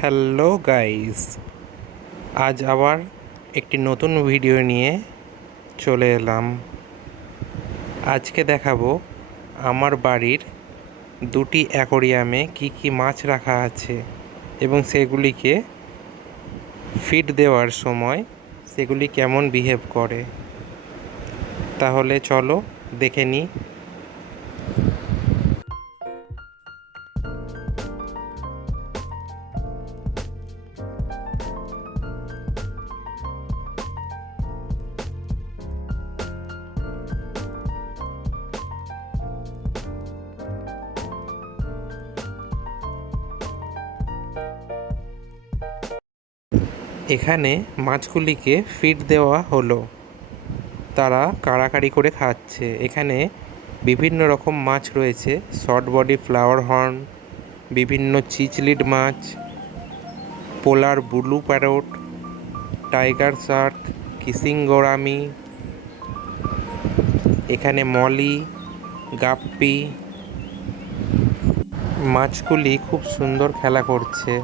Hello guys, আজ আবার একটি নতুন ভিডিও নিয়ে চলে এলাম। আজকে দেখাবো আমার বাড়ির দুটি অ্যাকোরিয়ামে কি কি মাছ রাখা আছে এবং সেগুলিকে ফিড দেওয়ার সময় সেগুলি কেমন বিহেভ করে। তাহলে চলো দেখে নিই। এখানে মাছগুলিকে ফিড দেওয়া হলো, তারা কাড়াকাড়ি করে খাচ্ছে। এখানে বিভিন্ন রকম মাছ রয়েছে, শর্ট বডি ফ্লাওয়ার হর্ন, বিভিন্ন চিচলিড মাছ, polar blue parrot, tiger shark, kissing gourami, এখানে মলি, গাপ্পি। মাছগুলি খুব সুন্দর খেলা করছে।